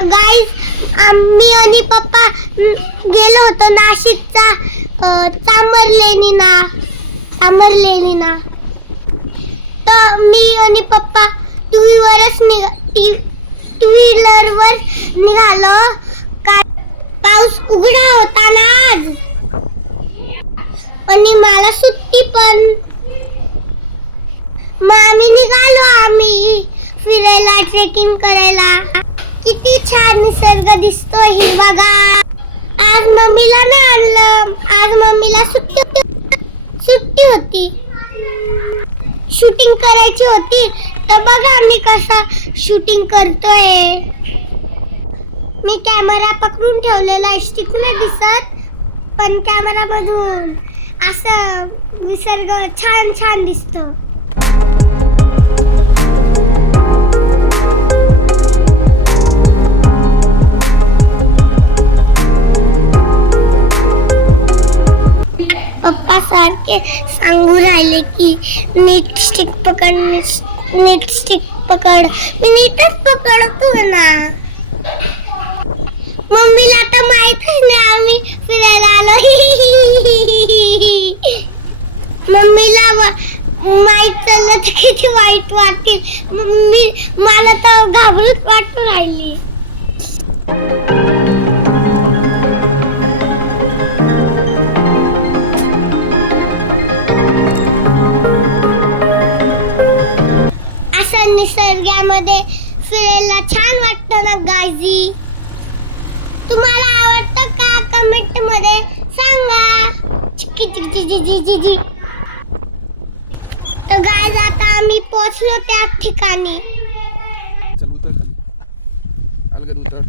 Guys आम्ही आणि पप्पा गेलो होतो नाशिकचा अ, चांबरलेनीना चांबरलेनीना तर मी आणि पप्पा टू व्हीवरच निघा टू व्हीलरवर निघालो. का पाऊस उघडा होता ना आज. आणि मला सुट्टी पण. मग आम्ही निघालो आम्ही फिरायला ट्रेकिंग करायला. किती छान निसर्ग दिसतोय हिरवागार आज मम्मीला ना आणलं. आज मम्मीला सुट्टी सुट्टी होती. शूटिंग करायची होती. तर बघा मी कसा शूटिंग करतोय. मी कॅमेरा पकडून ठेवलेला आहे. स्टिक दिसत पण कॅमेरामधून असं निसर्ग छान छान दिसतो. पप्पा सारखे सांगू राहिले की नीट स्टिक पकड नीट स्टिक पकड. मी नीटच पकडतो ना. मम्मीला आता आहे नाही आम्ही फिरायला आलो. मम्मीला व- माहीत चाललं तर किती वाईट वाटतील. मम्मी मला तर घाबरूच वाटू राहिली. निसर्गामध्ये फिरायला छान वाटतं ना गायजी तुम्हाला आवडतं का कमेंटमध्ये सांगा. चिक्की चिक्की जी जी जी जी तर गायज आता आम्ही पोहोचलो त्या ठिकाणी. चल उतर खाली. अलगद उतर?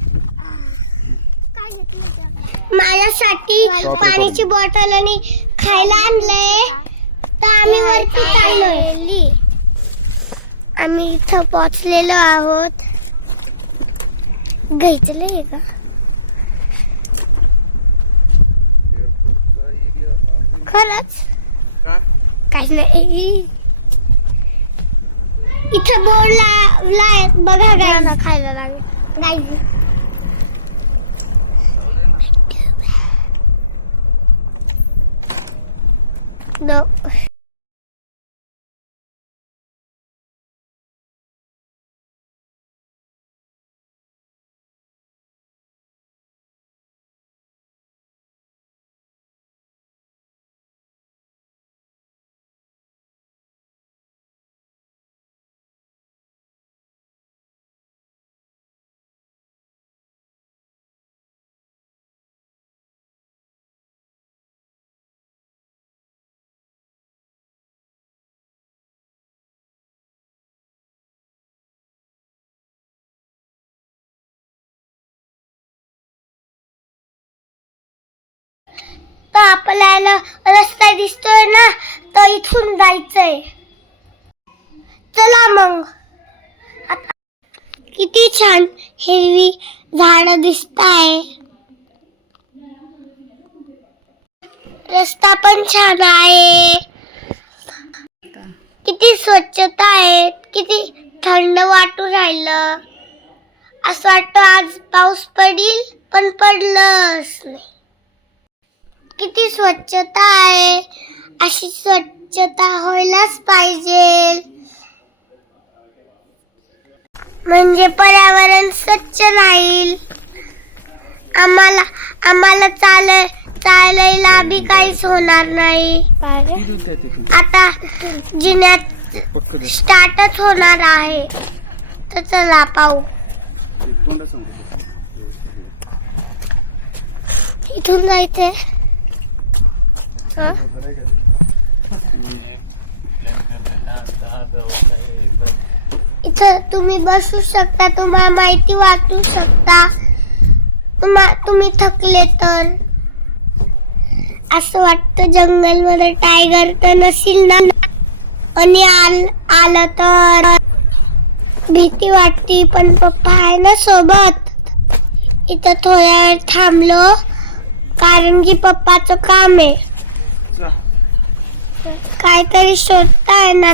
माझ्यासाठी पाण्याची बॉटल आणि खायला आणलंय. तर आम्ही वरती चाललोय. आम्ही इथं पोहोचलेलो आहोत. घ्यायचंय का? खरंच? का? काहीच नाही. इथं बोर्ड लावलाय बघा गाय खायला लागेल गाय No. आपल्याला रस्ता दिसतोय ना तर इथून जायचंय. चला मग. आता किती छान हिरवी झाड दिसत आहे रस्ता पण छान आहे. किती स्वच्छता आहे किती थंड वाटू राहिलं. असं वाटतं आज पाऊस पडील पण पडलंच नाही. किती स्वच्छता आहे. अशी स्वच्छता व्हायलाच पाहिजे. म्हणजे पर्यावरण स्वच्छ राहील. आम्हाला आम्हाला चाल चालायला बी काहीच होणार नाही. आता जिन्यात स्टार्टच होणार आहे. तर चला पाहू. इथून जायचंय. इथं तुम्ही बसू शकता तुम्हाला माहिती वाचू शकता. तुम्हा तुम्ही थकले तर. असं वाटतं जंगलमध्ये टायगर तर नसेल ना? आणि आल आलं तर. भीती वाटती पण पप्पा आहे ना सोबत. इथं थोड्या वेळ थांबलो कारण की पप्पाचं काम आहे. काहीतरी शोधताय ना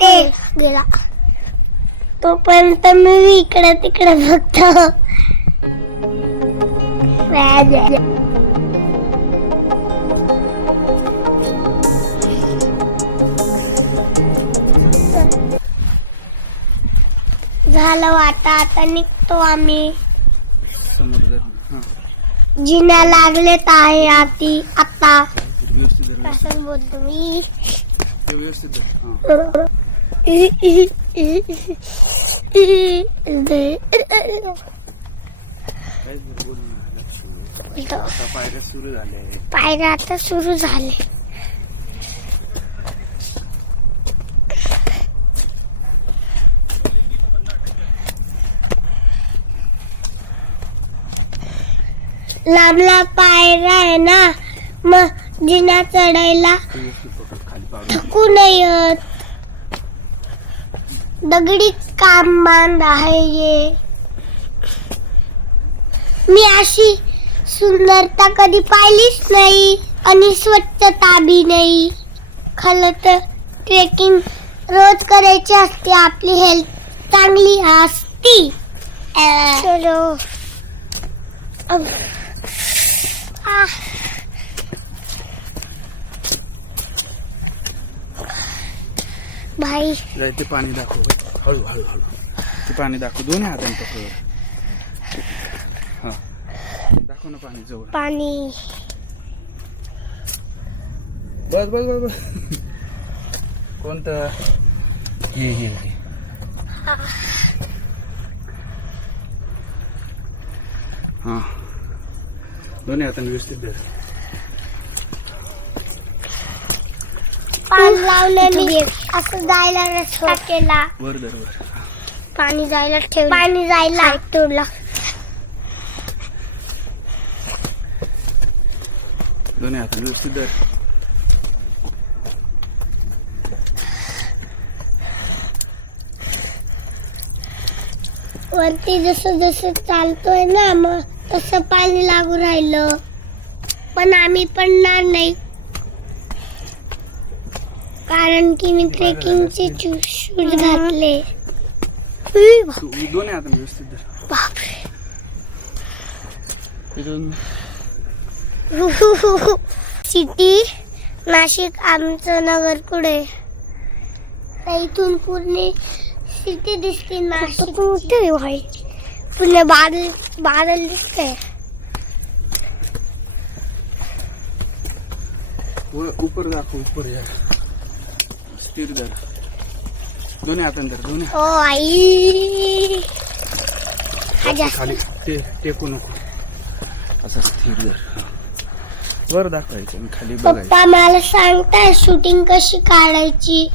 ते गेला. तोपर्यंत मी इकडे तिकडे बघतो. झालं वाटा आता निघतो आम्ही. जिन्या लागलेत आहे आती आता. कसं बोलतो मी. पायऱ्या आता सुरू झाले. लांब लांब पायऱ्या आहे ना मग जिना चढायला. थकू नयेत. दगडी काम बांध आहे ये. मी अशी सुंदरता कधी पाहिलीच नाही आणि स्वच्छता बी नाही. खरं तर ट्रेकिंग रोज करायची असते आपली हेल्थ चांगली असती. चलो अब- आह. भाई ते पाणी दाखव हळू हळू हळू. ते पाणी दाखव. दोन्ही हाताने पकड. हा. दाखव ना पाणी जवळ. पाणी. बस बस बस बस. कोणतं? हे हे हे. हा. दोन्ही हाताने व्यवस्थित धर पाणी लावल्याने असं जायला रस्ता केला. वर धर वर. पाणी जायला ठेव पाणी जायला. तोडला. दोन्ही हाताने व्यवस्थित धर वरती जसं जसं चालतोय ना मग तसं पाणी लागू राहिलं. पण आम्ही पडणार नाही. कारण की मी ट्रेकिंगचे शूज घातले. दोन्ही हाताने व्यवस्थित सिटी नाशिक आमचं नगर कुठे इथून पूर्ण सिटी दिसते नाशिक भाई. पूर्ण बादल बादल दिसते वर उपर दाखव उपर या स्थिर धर. दोन्ही हाताने धर दोन्ही. ओ आई. हा जास्त खाली. ते टेकू नको. असं स्थिर धर. हा. वर दाखवायचं आणि खाली बघायचं. पप्पा मला सांगताय शूटिंग कशी काढायची?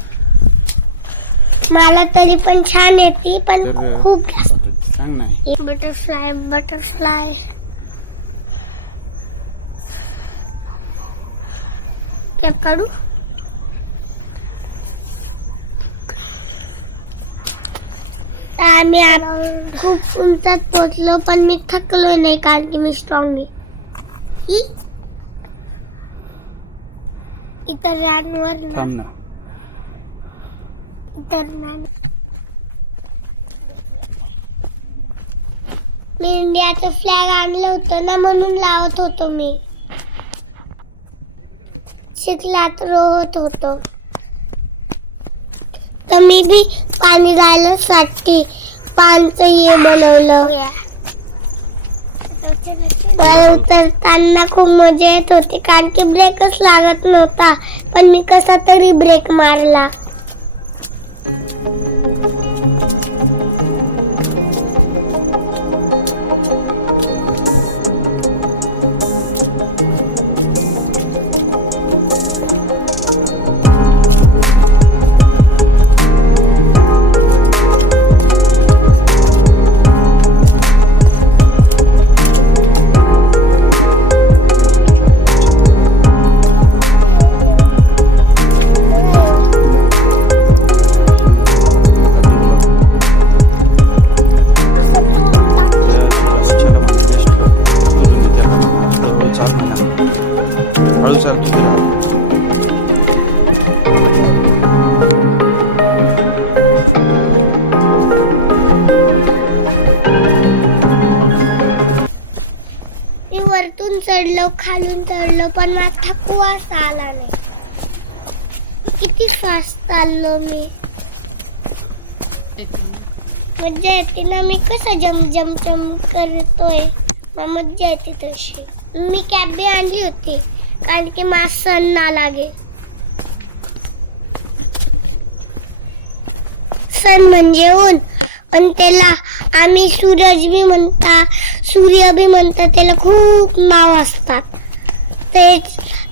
मला तरी पण छान येते पण तर खूप जास्त. सांग नाही बटरफ्लाय बटरफ्लाय कॅप काढू आम्ही खूप उंचात पोहोचलो पण मी थकलो नाही कारण की मी स्ट्रॉंग आहे. इतर रानवर ना- इतर मी इंडियाचं फ्लॅग आणलं होतं ना म्हणून लावत होतो मी. चिखलात रोहत होतो. तर मी बी पाणी जायला साठी पानचं हे बनवलं. मला उतरताना खूप मजा येत होती कारण की ब्रेकच लागत नव्हता. पण मी कसा तरी ब्रेक मारला. वरतून चढलो खालून चढलो पण मला थकवास आला नाही. किती फास्ट चाललो मी. मज्जा येते ना मी कसं जम जम जम करतोय. मग मज्जा येते तशी. मी कॅब बी आणली होती कारण की मला सण ना लागे. सण म्हणजे ऊन. पण त्याला आम्ही सूरज बी म्हणता सूर्य बी म्हणता त्याला खूप नाव असतात. ते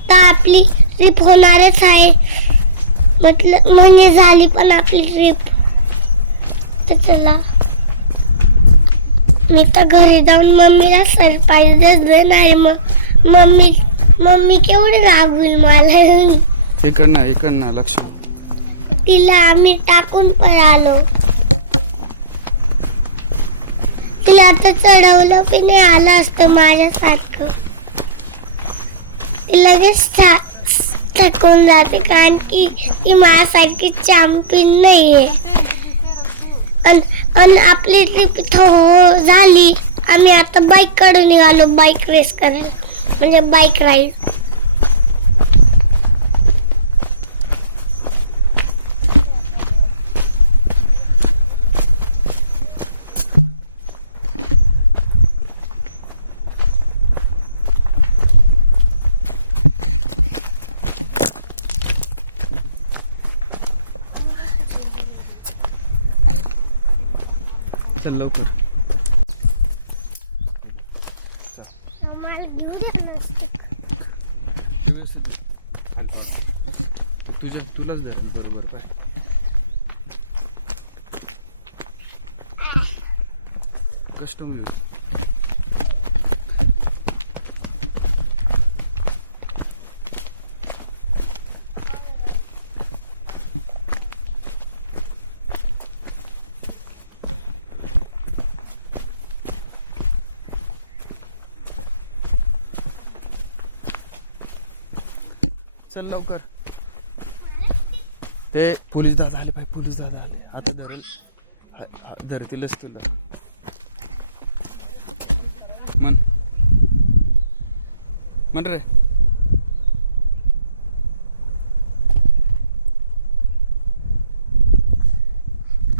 तर आपली ट्रिप होणारच आहे. म्हटलं म्हणजे झाली पण आपली ट्रिप तर चला. मी तर घरी जाऊन मम्मीला सरप्राईजच देणार आहे. मग मम्मी मम्मी केवढी रागवेल मला. इकडनं इकडनं लक्ष तिला आम्ही टाकून पण आलो. तिला आता चढवलं की नाही आलं असतं माझ्यासारखं. ती लगेच थकून जाते कारण की ती माझ्यासारखी चॅम्पियन नाही अन आणि आपली ट्रिप इथं हो झाली. आम्ही आता बाईक निघालो बाईक रेस करायला. म्हणजे बाईक राईड चल लवकर. आम्हाला घेऊ ते व्यवस्थित. तुझ्या तुलाच धरेल बरोबर पाय. कस्टम येऊ चल लवकर. ते पोलीस दादा आले पाय पोलीस दादा आले. आता धरेल. धरतीलच तुला. मन मन रे.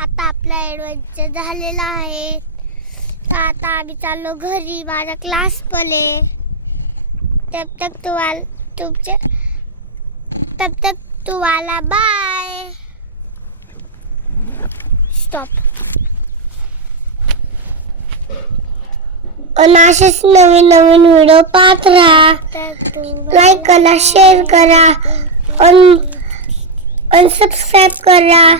आता आपला ऍडव्हेंचर झालेला आहे. तर आता आम्ही चाललो घरी. माझा क्लास पण आहे. तब तक तुम्हाला तुमच्या तब तक तुम्हाला बाय। स्टॉप आणि असेच नवीन नवीन व्हिडिओ पाहत राहा. लाईक करा शेअर करा आणि सबस्क्राईब करा.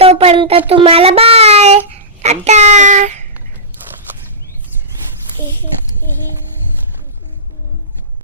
तोपर्यंत तुम्हाला बाय. टाटा.